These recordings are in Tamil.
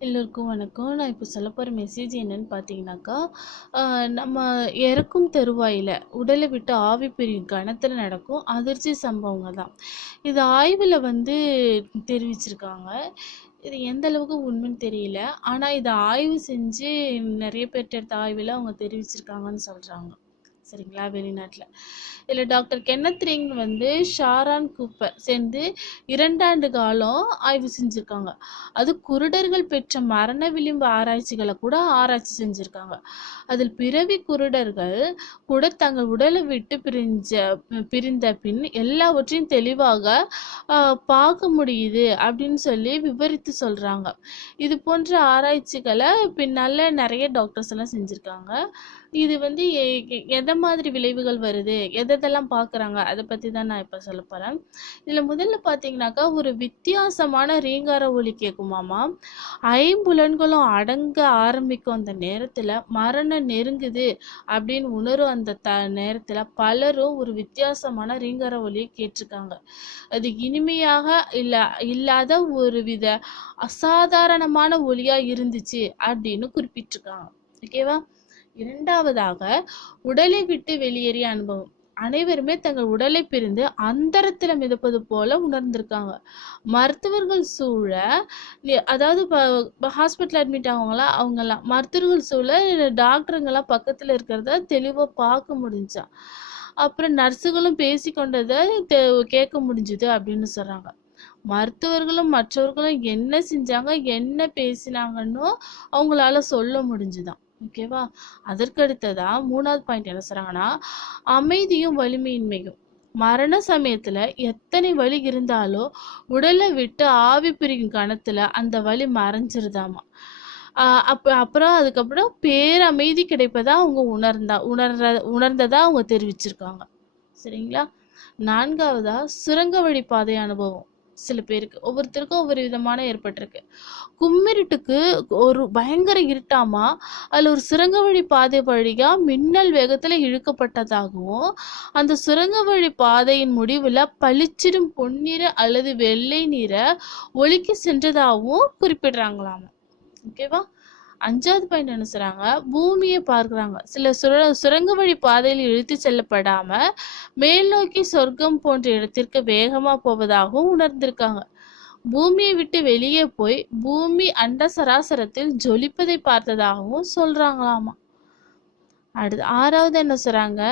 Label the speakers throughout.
Speaker 1: எல்லோருக்கும் வணக்கம். நான் இப்போ சொல்ல போகிற மெசேஜ் என்னன்னு பார்த்தீங்கன்னாக்கா, நம்ம இறக்கும் தெருவாயில் உடலை விட்டு ஆவி பிரியும் கணத்தில் நடக்கும் அதிர்ச்சி சம்பவங்க தான். இது ஆய்வில் வந்து தெரிவிச்சிருக்காங்க. இது எந்த அளவுக்கு உண்மைன்னு தெரியல. ஆனால் இதை ஆய்வு செஞ்சு நிறைய பேர் எடுத்த ஆய்வில் அவங்க தெரிவிச்சிருக்காங்கன்னு சொல்கிறாங்க சரிங்களா? வெளிநாட்டில் இதுல டாக்டர் கென்னத் ரிங் வந்து ஷாரான் கூப்பர் சேர்ந்து இரண்டாண்டு காலம் ஆய்வு செஞ்சுருக்காங்க அது குருடர்கள் பெற்ற மரண விளிம்பு ஆராய்ச்சிகளை கூட ஆராய்ச்சி செஞ்சுருக்காங்க அதில் பிறவி குருடர்கள் கூட தங்கள் உடலை விட்டு பிரிஞ்ச பிரிந்த பின் எல்லாவற்றையும் தெளிவாக பார்க்க முடியுது அப்படின்னு சொல்லி விவரித்து சொல்றாங்க. இது போன்ற ஆராய்ச்சிகளை பின்னால் நிறைய டாக்டர்ஸ் எல்லாம் செஞ்சிருக்காங்க. இது வந்து எ மாதிரி விளைவுகள் வருது? எதெதெல்லாம் பார்க்குறாங்க? அதை பற்றி தான் நான் இப்போ சொல்ல போறேன். இதில் முதல்ல பார்த்தீங்கன்னாக்கா, ஒரு வித்தியாசமான ரீங்கார ஒலி கேட்குமாமா. ஐம்புலன்களும் அடங்க ஆரம்பிக்கும் அந்த நேரத்துல, மரணம் நெருங்குது அப்படின்னு உணரும் அந்த த நேரத்துல பலரும் ஒரு வித்தியாசமான ரீங்கார ஒலியை கேட்டிருக்காங்க. அது இனிமையாக இல்ல இல்லாத ஒரு வித அசாதாரணமான ஒலியா இருந்துச்சு அப்படின்னு குறிப்பிட்டிருக்காங்க. ஓகேவா? இரண்டாவதாக உடலை விட்டு வெளியேறிய அனுபவம். அனைவருமே தங்கள் உடலை பிரிந்து அந்தரத்துல மிதப்பது போல உணர்ந்திருக்காங்க. மருத்துவர்கள் சூழ அதாவது ஹாஸ்பிட்டல் அட்மிட் ஆவாங்கல்ல, அவங்கெல்லாம் மருத்துவர்கள் சூழ டாக்டருங்கெல்லாம் பக்கத்துல இருக்கிறத தெளிவா பார்க்க முடிஞ்சா அப்புறம் நர்ஸுகளும் பேசி கொண்டத கேட்க முடிஞ்சுது அப்படின்னு சொல்றாங்க. மருத்துவர்களும் மற்றவர்களும் என்ன செஞ்சாங்க, என்ன பேசினாங்கன்னும் அவங்களால சொல்ல முடிஞ்சுதான் ஓகேவா? அதற்கடுத்ததா மூணாவது பாயிண்ட் என்ன சொல்றாங்கன்னா, அமைதியும் வலிமையின்மையும். மரண சமயத்துல எத்தனை வலி இருந்தாலும், உடலை விட்டு ஆவி பிரிக்கும் கணத்துல அந்த வலி மறைஞ்சிருதாமா. அப்ப அப்புறம் அதுக்கப்புறம் பேரமைதி கிடைப்பதா அவங்க உணர்ந்தா உணர்ற உணர்ந்ததா அவங்க தெரிவிச்சிருக்காங்க. சரிங்களா? நான்காவதா சுரங்க வழி பாதை அனுபவம். சில பேருக்கு. ஒவ்வொருத்தருக்கும் ஒவ்வொரு விதமான ஏற்பட்டிருக்கு. கும்மிருட்டுக்கு ஒரு பயங்கர இருட்டாமா, அதில் ஒரு சுரங்க வழி பாதை வழியாக மின்னல் வேகத்தில் இழுக்கப்பட்டதாகவும், அந்த சுரங்க வழி பாதையின் முடிவில் பளிச்சிடும் பொன்னிற அல்லது வெள்ளை நிற ஒளிக்கு சென்றதாகவும் குறிப்பிடுறாங்களாமா. ஓகேவா? அஞ்சாவது பாயிண்ட் என்ன சொல்றாங்க, பூமியை பார்க்குறாங்க. சில சுர சுரங்க வழி பாதையில் இழுத்துச் செல்லப்படாம, மேல் நோக்கி சொர்க்கம் போன்ற இடத்திற்கு வேகமாக போவதாகவும் உணர்ந்திருக்காங்க. பூமியை விட்டு வெளியே போய், பூமி அண்ட சராசரத்தில் ஜொலிப்பதை பார்த்ததாகவும் சொல்றாங்களாமா. அடுத்து ஆறாவது என்ன சொல்றாங்க,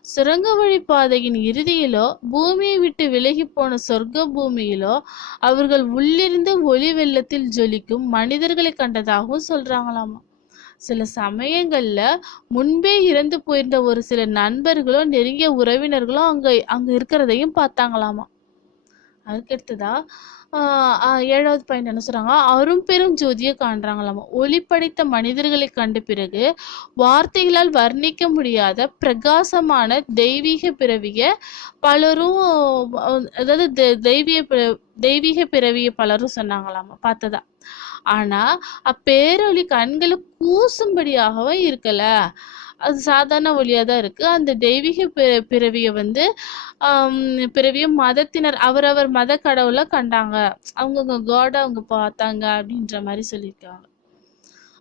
Speaker 1: சுரங்க வழி பாதையின் இறுதியிலோ, பூமியை விட்டு விலகிப் போன சொர்க்க பூமியிலோ, அவர்கள் உள்ளிருந்து ஒளி வெள்ளத்தில் ஜொலிக்கும் மனிதர்களை கண்டதாகவும் சொல்றாங்களாமா. சில சமயங்கள்ல முன்பே இறந்து போயிருந்த ஒரு சில நண்பர்களோ, நெருங்கிய உறவினர்களோ அங்க அங்க இருக்கிறதையும் பார்த்தாங்களாமா. அதுக்கடுத்ததா ஏழாவது பாயிண்ட் என்ன சொல்றாங்க, அரும்பெரும் ஜோதியை காண்றாங்களாம் ஒளி படைத்த மனிதர்களை கண்ட பிறகு, வார்த்தைகளால் வர்ணிக்க முடியாத பிரகாசமான தெய்வீக பிறவிய பலரும் அதாவது தெ தெய்வீக பிற தெய்வீக பிறவிய பலரும் சொன்னாங்களாமா பார்த்ததா. ஆனா, அப்பேரொளி கண்கள கூசும்படியாகவும் இருக்கல. அது சாதாரண ஒளியாக தான் இருக்குது அந்த தெய்வீக பிறவியை வந்து பிறவியை மதத்தினர் அவரவர் மத கடவுளை கண்டாங்க. அவங்கவுங்க காடை அவங்க பார்த்தாங்க அப்படின்ற மாதிரி சொல்லியிருக்காங்க.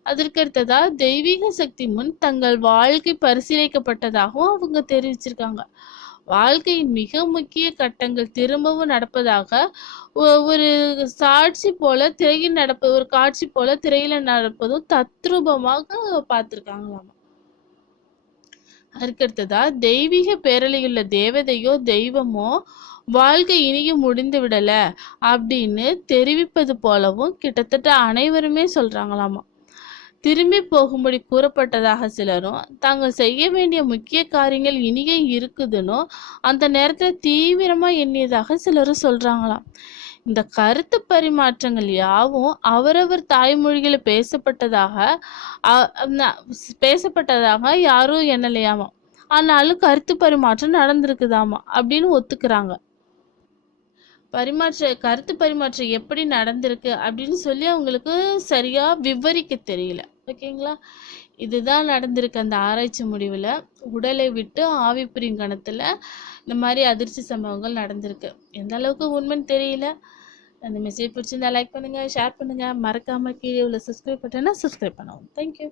Speaker 1: அதற்கடுத்ததா தெய்வீக சக்தி முன் தங்கள் வாழ்க்கை பரிசீலிக்கப்பட்டதாகவும் அவங்க தெரிவிச்சிருக்காங்க. வாழ்க்கையின் மிக முக்கிய கட்டங்கள் திரும்பவும் நடப்பதாக ஒ ஒரு சாட்சி போல திரையில் நடப்ப ஒரு காட்சி போல திரையில நடப்பதும் தத்ரூபமாக பார்த்துருக்காங்களாம் அதுக்கடுத்ததா தெய்வீக பேரலையுள்ள தேவதையோ, தெய்வமோ வாழ்க்கை இனியும் முடிந்து விடல அப்படின்னு தெரிவிப்பது போலவும் கிட்டத்தட்ட அனைவருமே சொல்றாங்களாமா. திரும்பி போகும்படி கூறப்பட்டதாக சிலரும், தாங்கள் செய்ய வேண்டிய முக்கிய காரியங்கள் இனியும் இருக்குதுன்னு அந்த நேரத்துல தீவிரமா எண்ணியதாக சிலரும் சொல்றாங்களாம். இந்த கருத்து பரிமாற்றங்கள் யாவும் அவரவர் தாய்மொழியில் பேசப்பட்டதாக பேசப்பட்டதாக யாரும் எண்ணலையாமா. ஆனாலும் கருத்து பரிமாற்றம் நடந்திருக்குதாமா அப்படின்னு ஒத்துக்கிறாங்க. பரிமாற்ற கருத்து பரிமாற்றம் எப்படி நடந்திருக்கு அப்படின்னு சொல்லி அவங்களுக்கு சரியா விவரிக்க தெரியல. ஓகேங்களா? இதுதான் நடந்திருக்கு அந்த ஆராய்ச்சி முடிவில் உடலை விட்டு ஆவி பிரியும் இந்த மாதிரி அதிர்ச்சி சம்பவங்கள் நடந்திருக்கு. எந்த அளவுக்கு உண்மைன்னு தெரியல. அந்த மெசேஜ் பிடிச்சிருந்தா லைக் பண்ணுங்கள் ஷேர் பண்ணுங்கள் மறக்காமல் கீழே உள்ள சப்ஸ்கிரைப் பட்டனை சப்ஸ்கிரைப் பண்ணவும் தேங்க்யூ